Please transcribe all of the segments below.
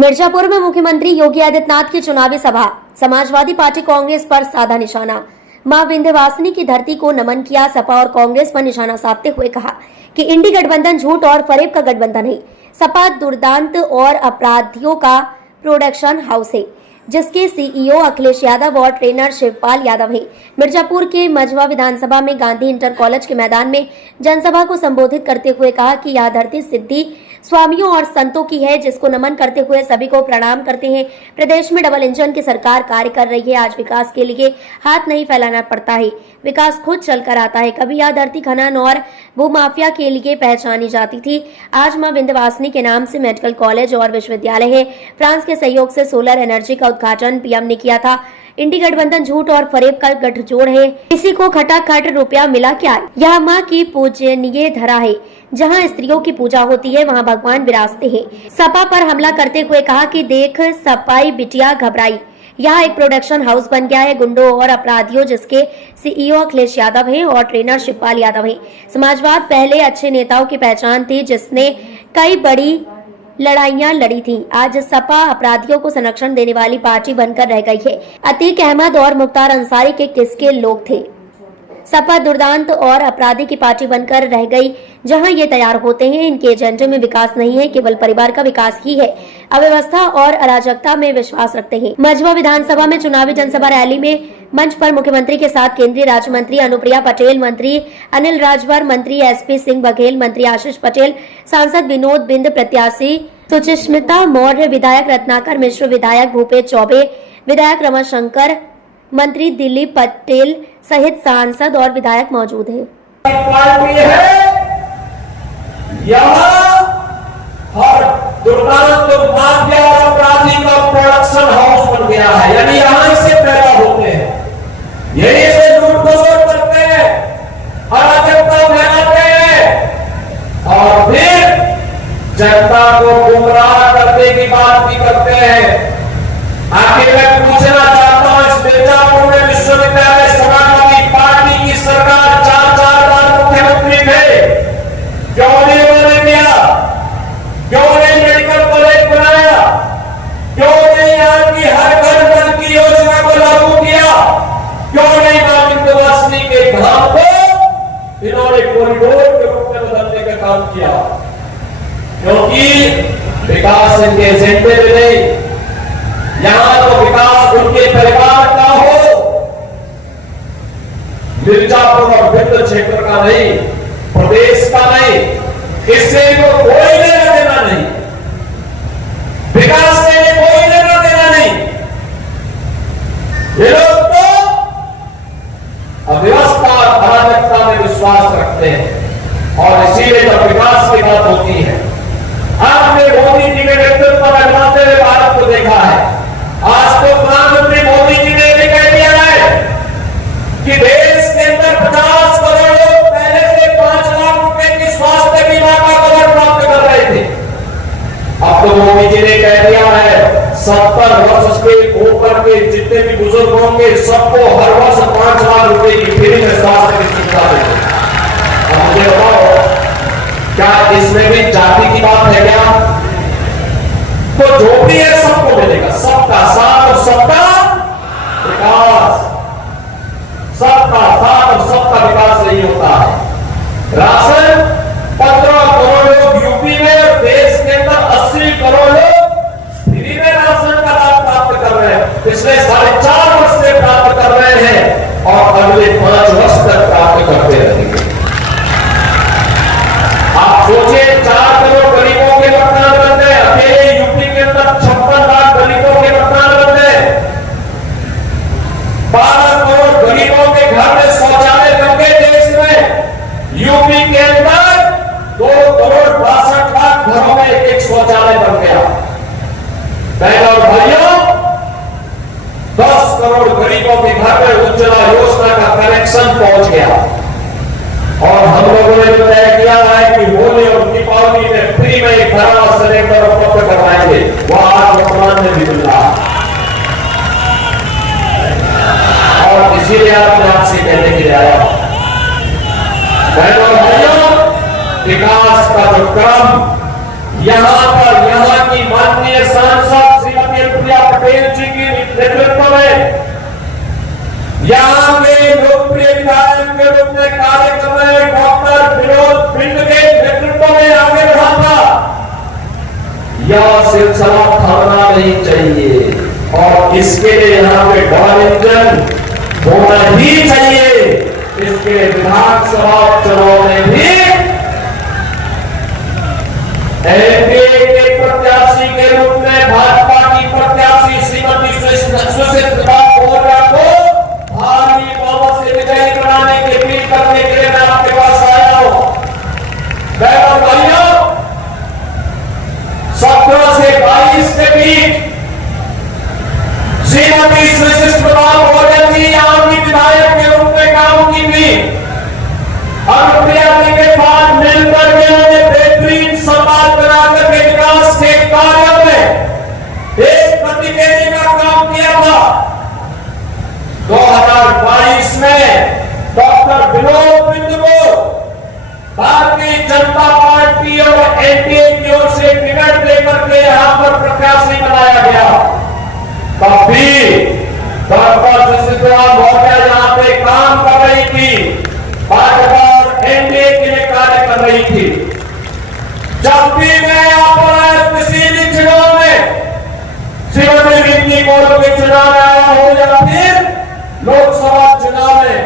मिर्जापुर में मुख्यमंत्री योगी आदित्यनाथ की चुनावी सभा। समाजवादी पार्टी कांग्रेस पर साधा निशाना। मां विंध्यवासिनी की धरती को नमन किया। सपा और कांग्रेस पर निशाना साधते हुए कहा कि इंडी गठबंधन झूठ और फरेब का गठबंधन है। सपा दुर्दांत और अपराधियों का प्रोडक्शन हाउस है, जिसके सीईओ अखिलेश यादव और ट्रेनर शिवपाल यादव हैं। मिर्जापुर के मझवा विधानसभा में गांधी इंटर कॉलेज के मैदान में जनसभा को संबोधित करते हुए कहा कि यह धरती सिद्धि स्वामियों और संतों की है, जिसको नमन करते हुए सभी को प्रणाम करते हैं। प्रदेश में डबल इंजन की सरकार कार्य कर रही है। आज विकास के लिए हाथ नहीं फैलाना पड़ता है, विकास खुद चलकर आता है। कभी यह धरती खनन और भूमाफिया के लिए पहचानी जाती थी। आज मां विंध्यवासिनी के नाम से मेडिकल कॉलेज और विश्वविद्यालय है। फ्रांस के सहयोग से सोलर एनर्जी का उद्घाटन पीएम ने किया था। इंडी गठबंधन झूठ और फरेब का गठजोड़ है। किसी को खटाखट रुपया मिला क्या? यह माँ की पूजनीय धरा है। जहाँ स्त्रियों की पूजा होती है, वहाँ भगवान विराजते हैं। सपा पर हमला करते हुए कहा कि देख सपाई बिटिया घबराई। यहाँ एक प्रोडक्शन हाउस बन गया है गुंडों और अपराधियों, जिसके सीईओ अखिलेश यादव हैं और ट्रेनर शिवपाल यादव हैं। समाजवाद पहले अच्छे नेताओं की पहचान थी, जिसने कई बड़ी लड़ाइयां लड़ी थी। आज सपा अपराधियों को संरक्षण देने वाली पार्टी बनकर रह गई है। अतीक अहमद और मुख्तार अंसारी के किसके लोग थे? सपा दुर्दांत और अपराधी की पार्टी बनकर रह गई। जहां ये तैयार होते हैं, इनके एजेंडे में विकास नहीं है, केवल परिवार का विकास ही है। अव्यवस्था और अराजकता में विश्वास रखते हैं। मझवा विधानसभा में चुनावी जनसभा रैली में मंच पर मुख्यमंत्री के साथ केंद्रीय राज्य मंत्री अनुप्रिया पटेल, मंत्री अनिल राजभर, मंत्री एसपी सिंह बघेल, मंत्री आशीष पटेल, सांसद विनोद बिंद, प्रत्याशी सुचिस्मिता मौर्य, विधायक रत्नाकर मिश्र, विधायक भूपेश चौबे, विधायक रमाशंकर, मंत्री दिलीप पटेल सहित सांसद और विधायक मौजूद हैं। पार्टी है हर दुर्दांत माफिया और अपराधी का प्रोडक्शन हाउस बन गया है। यानी यहाँ से पैदा होते हैं, यही से लूट-खसोट करते हैं, अराजकता फैलाते हैं और फिर जनता को गुमराह करने की बात भी करते हैं। आखिर मैं पूछना चाहता हूं, इस मिर्जापुर में विश्वविद्यालय समाजवादी पार्टी की सरकार 4 बार मुख्यमंत्री थे, क्यों नहीं उन्होंने किया? क्यों नहीं मेडिकल कॉलेज बनाया? क्यों नहीं यहाँ की हर घर नल की योजना को लागू किया? क्यों नहीं मां विंध्यवासिनी के धाम को इन्होंने कॉरिडोर के रूप में बदलने का काम किया? क्योंकि विकास इनके एजेंडे में नहीं। यहां तो विकास उनके परिवार का हो, मिर्जापुर और विंध्य क्षेत्र का नहीं, प्रदेश का नहीं, इससे को कोई लेना देना नहीं, विकास से कोई लेना देना नहीं। ये लोग तो अव्यवस्था और अराजकता में विश्वास रखते हैं और इसीलिए जब विकास की बात होती है, आपने मोदी जी के नेतृत्व में बनाते हुए भारत को देखा है। आज तो प्रधानमंत्री मोदी जी ने भी कह दिया है कि देश के अंदर 50 करोड़ लोग पहले से 5 लाख रुपए की स्वास्थ्य बीमा का कवर प्राप्त कर रहे थे। अब तो मोदी जी ने कह दिया है 70 वर्ष के ऊपर के जितने भी बुजुर्ग होंगे सबको हर वर्ष 5 लाख रुपए की फ्री में स्वास्थ्य की सुविधा देंगे। अब मुझे बताओ, क्या इसमें भी जाति की बात है क्या? तो जो भी है सबको मिलेगा, सबका साथ और सबका विकास। सबका साथ और सबका विकास नहीं होता है। राशन 15 करोड़ लोग यूपी में और देश के अंदर 80 करोड़ लोग फ्री में राशन का लाभ प्राप्त कर रहे हैं। पिछले 4.5 वर्ष से प्राप्त कर रहे हैं और अगले 5 वर्ष तक प्राप्त करते रहेंगे। आप सोचिए, 4 करोड़ गरीबों के मतदान बन गए। अकेले यूपी के अंदर 56 लाख गरीबों के मतदान बन गए। 12 करोड़ गरीबों के घर में शौचालय बन गए। देश में यूपी के अंदर 2 करोड़ 62 लाख घरों में एक शौचालय बन गया। बहनों और भाइयों, 10 करोड़ गरीबों के घर में उज्ज्वला योजना का कनेक्शन पहुंच गया और हम लोगों ने तो तय किया है कि होली और दीपावली में फ्री में एक घरवा सिलेंडर उपलब्ध करवाएंगे। वह आज वर्तमान में भी मिल रहा है और इसीलिए आपसे कहने के लिए आया। बहनों और भाइयों, विकास का जो क्रम यहाँ पर यहाँ की माननीय सांसद रूप में कार्य कर रहे डॉक्टर विनोद बिंद के नेतृत्व में आगे बढ़ा था। यह सिलसिला थमना नहीं चाहिए और इसके लिए यहाँ पे डबल इंजन होना ही चाहिए। इसके विधानसभा चुनाव में भी एनडीए के प्रत्याशी के रूप में भाजपा की प्रत्याशी श्रीमती सुशीला मोर्चा को भारी बहुमत से विजयी बनाने की अपील करने के लिए मैं आपके पास आया हूं। बहनों भाइयों, 17 से 22 के बीच श्रीमती सुशीला मोर्चा जी आम विधायक के रूप में काम की थी। अनुप्रिया जी के साथ मिलकर उन्होंने बेहतरीन समाज बनाकर के विकास के कार्य में एक प्रतिनिधि का काम किया था। 2022 में डॉक्टर विनोद बिंद को भारतीय जनता पार्टी और एनडीए की ओर से टिकट देकर के यहां पर प्रत्याशी बनाया गया। तब भी डॉक्टर सुशीला मोर्चा यहां पे काम कर रही थी, भाजपा और एनडीए के लिए कार्य कर रही थी। जब भी मैं यहाँ पर आया किसी भी चुनाव में, श्रीमती रिंकी मोड़ के चुनाव में आया हो या फिर लोकसभा चुनाव में,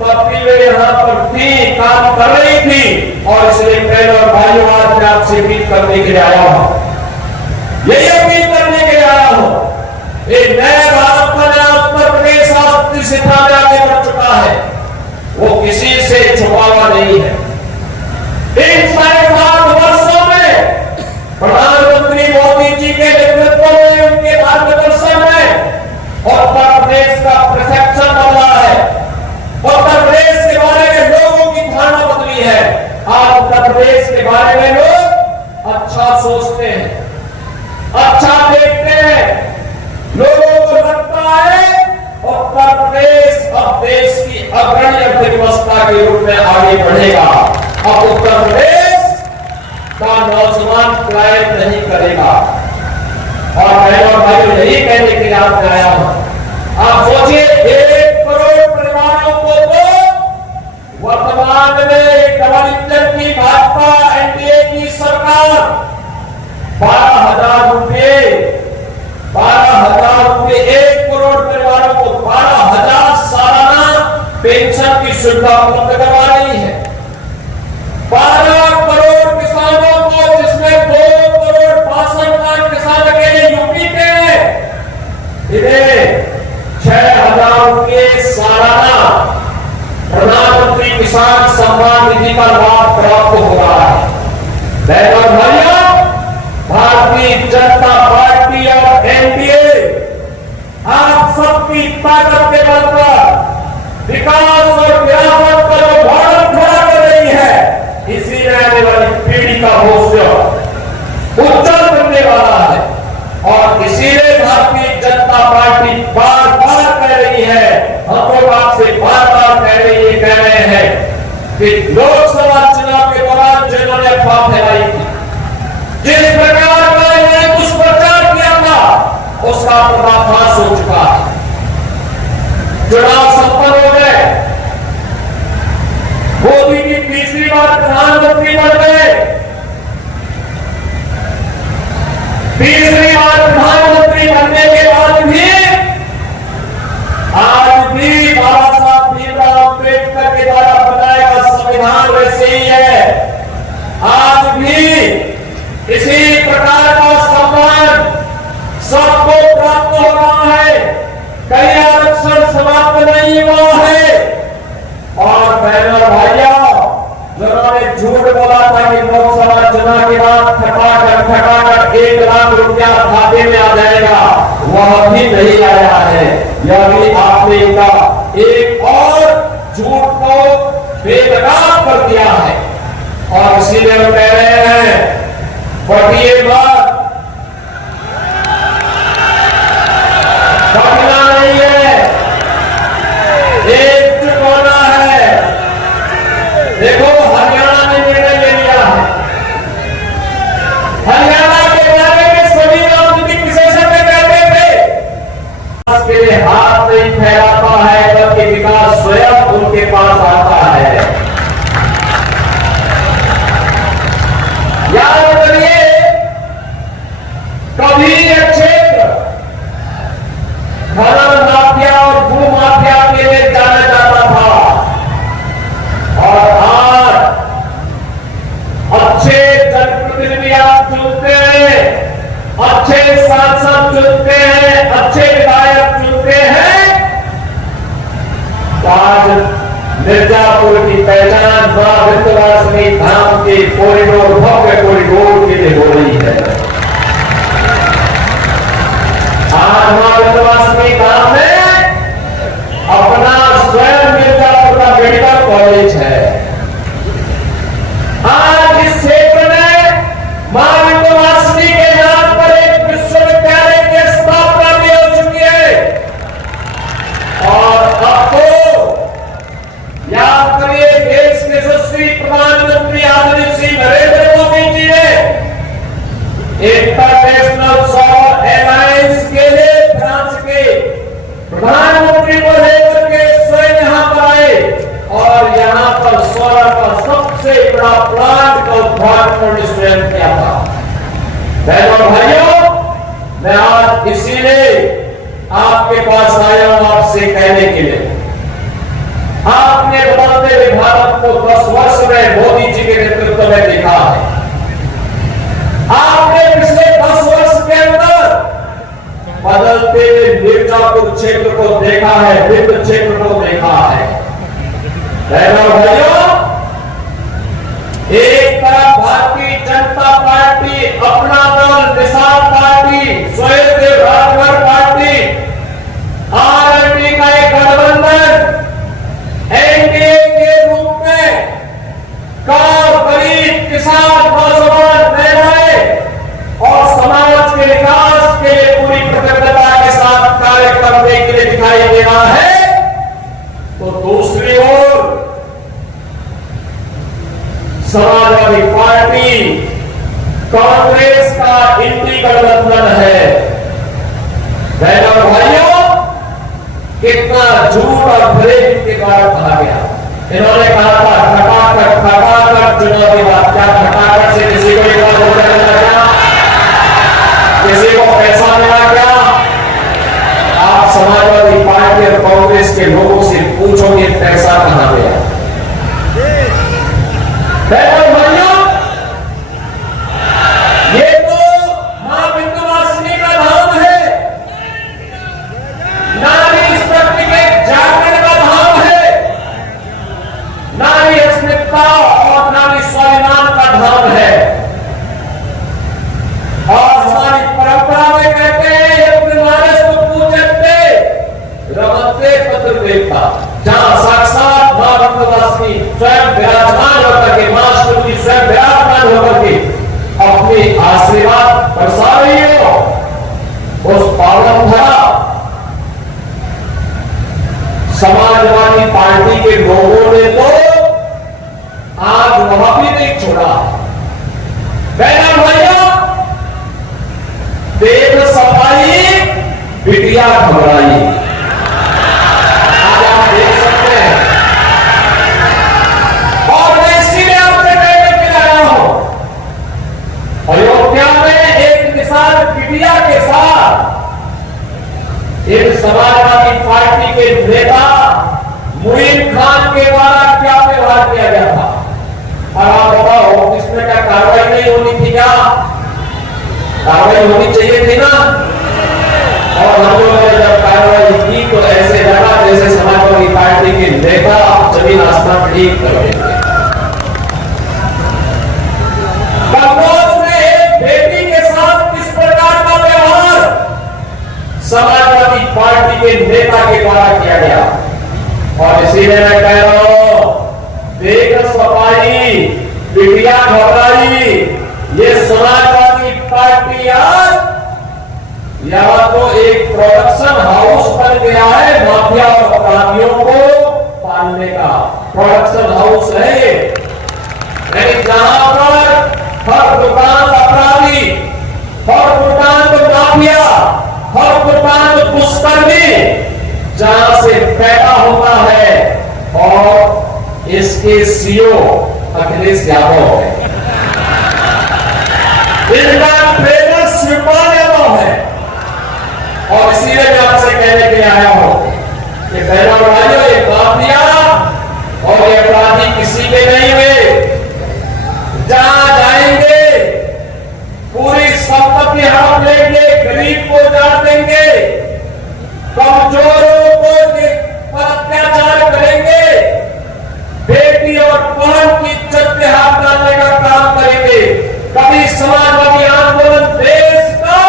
तब भी वे यहाँ पर थी, काम कर रही थी। और इसलिए पहले और भाइयों आज मैं आपसे अपील करने के लिए आया हूं, यही अपील करने के लिए आया हूं। एक नया भारत का नया उत्तर प्रदेश राष्ट्रीय शिक्षा में आगे बढ़ चुका है, वो किसी से छुपा हुआ नहीं है। इन 7.5 वर्षों में प्रधानमंत्री मोदी जी के नेतृत्व में, उनके मार्गदर्शन में उत्तर प्रदेश का परसेप्शन बदला है। उत्तर प्रदेश के बारे में लोगों की धारणा बदली है। आज उत्तर प्रदेश के बारे में लोग अच्छा सोचते हैं, अच्छा देखते हैं। लोगों को लगता है उत्तर प्रदेश अब देश की अग्रणी अर्थव्यवस्था के रूप में आगे बढ़ेगा। अब उत्तर प्रदेश का नौजवान पलायन नहीं करेगा। और बहनों भाइयों, यही कहने के लिए आपने आया हूं। आप सोचिए, 1 करोड़ परिवारों को तो वर्तमान में डबल इंजन की भाजपा एनडीए की सरकार 12,000 रुपये 1 करोड़ परिवारों को 12,000 सालाना पेंशन की सुविधा उपलब्ध करवा रही है। 12 करोड़ किसानों को, जिसमें 2 करोड़ 62 लाख किसान अकेले यूपी के हैं, इन्हें 6,000 रुपये सालाना प्रधानमंत्री किसान सम्मान निधि का लाभ प्राप्त हो रहा है। बहनों भाइयों, भारतीय जनता पार्टी और एनडीए आप सबकी ताकत के बल पर विकास और विरासत का जो मॉडल खड़ा कर रही है, इसी में आने वाली पीढ़ी का भविष्य उज्जवल बनने वाला है। और इसीलिए भारतीय जनता पार्टी बार बार कह रही है, हम लोग आपसे बार बार कह रहे हैं कि लोकसभा चुनाव के दौरान जिन्होंने अफवाह फैलाई थी, जिस प्रकार का इन्होंने दुष्प्रचार किया था, उसका पर्दाफाश हो चुका है। चुनाव संपन्न हो गए, मोदी जी तीसरी बार प्रधानमंत्री बन गए। तीसरी बार प्रधानमंत्री बनने के बाद भी आज भी बाबा साहब भीमराव अम्बेडकर के द्वारा बनाया गया संविधान वैसे ही है। आज भी इसी प्रकार का सम्मान सबको प्राप्त हो रहा है, कई आरक्षण समाप्त नहीं हुआ है। और बहनों भाइयों, जिन्होंने झूठ बोला था कि लोकसभा चुनाव के बाद ठकाकर 1 लाख रुपया खाते में आ जाएगा, वह भी नहीं आया है। यह भी आपने इनका एक और झूठ को बेनकाब कर दिया है। और इसीलिए हम कह रहे हैं, बढ़िए बात बढ़ना नहीं है, एकजुट होना है। देखो, हरियाणा ने निर्णय ले लिया है। हरियाणा के बारे में सभी राजनीतिक विशेषज्ञ कहते थे, विकास के लिए हाथ नहीं फैलाता है, बल्कि विकास स्वयं उनके पास आता है। सांसद चुनते हैं, अच्छे विधायक चुनते हैं, तो आज मिर्जापुर की पहचान मां विंध्यवासिनी धाम के कॉरिडोर, भव्य कॉरिडोर के लिए हो रही है। आज मां विंध्यवासिनी धाम में अपना स्वयं मिर्जापुर का मेडिकल कॉलेज है। आज इस क्षेत्र में मां विंध्यवासिनी के नाम पर एक विश्वविद्यालय की स्थापना भी हो चुकी है। और अब तो याद करिए, देश के यशस्वी प्रधानमंत्री आदरणीय श्री नरेंद्र मोदी जी ने इंटरनेशनल सौर एलायंस के लिए फ्रांस के प्रधानमंत्री को लेकर के स्वयं यहां पर आए और यहां पर सौर का सबसे बड़ा प्लांट का उद्घाटन स्वयं किया था। बहनों भाइयों, मैं आज इसीलिए आपके पास आया हूं आपसे कहने के लिए, आपने बदलते हुए भारत को 10 वर्ष में मोदी जी के नेतृत्व में देखा है। आपने पिछले 10 वर्ष के अंदर बदलते हुए मिर्जापुर क्षेत्र को देखा है, विंध्य क्षेत्र को देखा है। बहनों भाइयों, एक तरफ भारतीय जनता पार्टी, अपना दल, निषाद पार्टी, स्वयं राजभर पार्टी, आरएलडी का एक गठबंधन एनडीए के रूप में गांव, गरीब, किसान, नौजवान, महिलाएं और समाज के विकास के लिए पूरी प्रतिबद्धता के साथ कार्य करने के लिए दिखाई दे रहा है, तो दूसरी ओर समाजवादी पार्टी, कांग्रेस का इंडी गठबंधन है। बहनों भाइयों, कितना झूठ और फरेब के द्वारा कहा गया। इन्होंने कहा था खटाखट चुनाव के बाद, क्या खटाखट से किसी को एक बार वोट मिला क्या? किसी को पैसा मिला क्या? आप समाजवादी पार्टी और कांग्रेस के लोगों से पूछोगे पैसा कहां गया। बहनों भाइयों, ये तो मां विंध्यवासिनी का धाम है, नारी शक्ति के जागरण का धाम है, नारी अस्मिता और नारी स्वाभिमान का धाम है। और हमारी परंपरा में कहते हैं, यत्र नारस्तु पूज्यते रमते तत्र देवता, जहां साक्षात मां विंध्यवासिनी स्वयं विराजमान होकर के, मां श्री स्वयं विराजमान होकर के अपनी आशीर्वाद बरसा रही हो, उस पावन धरा समाजवादी पार्टी के लोगों ने तो आज वहां भी नहीं छोड़ा। बहनों भाइयों, देख सफाई, बिटिया घबराई, आज आप देख सकते हैं। और मैं इसीलिए आपसे कहने के लिए आया हूं, अयोध्या में एक किसान बिटिया के साथ इन समाजवादी पार्टी के नेता मुईन खान के द्वारा क्या व्यवहार किया गया था। और आप बताओ, इसमें क्या कार्रवाई नहीं होनी थी? क्या कार्रवाई होनी चाहिए थी ना? और हम लोगों ने जब कार्रवाई की तो ऐसे लगा जैसे समाजवादी पार्टी के नेता जमीन आसमान ठीक कर देते। कन्नौज में एक बेटी के साथ किस प्रकार का व्यवहार समाजवादी पार्टी के नेता के द्वारा किया गया। और इसीलिए मैं कह रहा हूं, देख सफाई, बिटिया घबराई, ये समाजवादी पार्टी आज यहां तो एक प्रोडक्शन हाउस बन गया है, माफिया और अपराधियों को पालने का प्रोडक्शन हाउस है। यानी जहां पर हर दुकान अपराधी, हर दुकान माफिया, हर दुकान दुष्कर्मी जहां से पैदा होता है, और इसके सीओ अखिलेश यादव है, इनका ट्रेनर शिवपाल यादव है। और इसीलिए मैं आपसे कहने के लिए आया हूं कि बहनों भाइयों, ये माफिया और ये अपराधी किसी के नहीं हुए। जहां जाएंगे पूरी संपत्ति हड़प लेंगे, गरीब को उजाड़ देंगे, कमजोरों को पर अत्याचार करेंगे, बेटी और बहन की इज्जत पे हाथ डालने का काम करेंगे। कभी समाजवादी आंदोलन देश का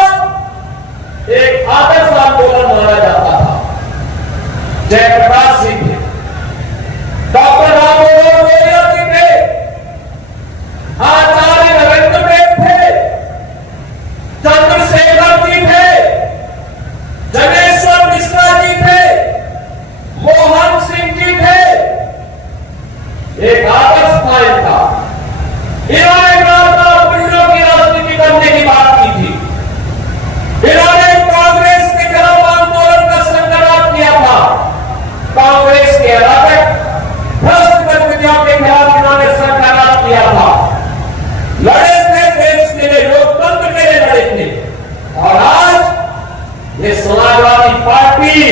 एक आदर्श आंदोलन माना जाता था। जयप्रकाश सिंह थे, डॉक्टर राम मनोहर लोहिया जी थे, आचार्य नरेंद्र देव थे, चंद्रशेखर जी थे, जनेश्वर मिश्रा जी थे, मोहन सिंह जी थे। एक आदर्श पायलट था। इन्होंने पिंडों की राजनीति करने की बात की थी। इन्होंने कांग्रेस के खिलाफ आंदोलन का संग्राम किया था। कांग्रेस के अराजक भ्रष्ट गतिविधियों के खिलाफ इन्होंने संग्राम किया था। लड़े थे देश के लिए, लोकतंत्र के लिए लड़े थे। और आज ये समाजवादी पार्टी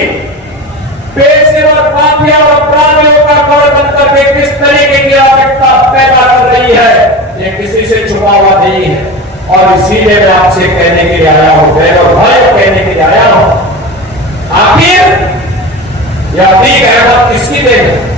पेशेवर माफिया और अपराधियों का गढ़ बनकर के किस तरीके की अराजकता पैदा कर रही है, ये किसी से छुपा हुआ नहीं है। और इसीलिए मैं आपसे कहने के लिए आया हूं, बहन और भाइयों, कहने के लिए आया हूं, आखिर यह अतीक अहमद किसकी देन है?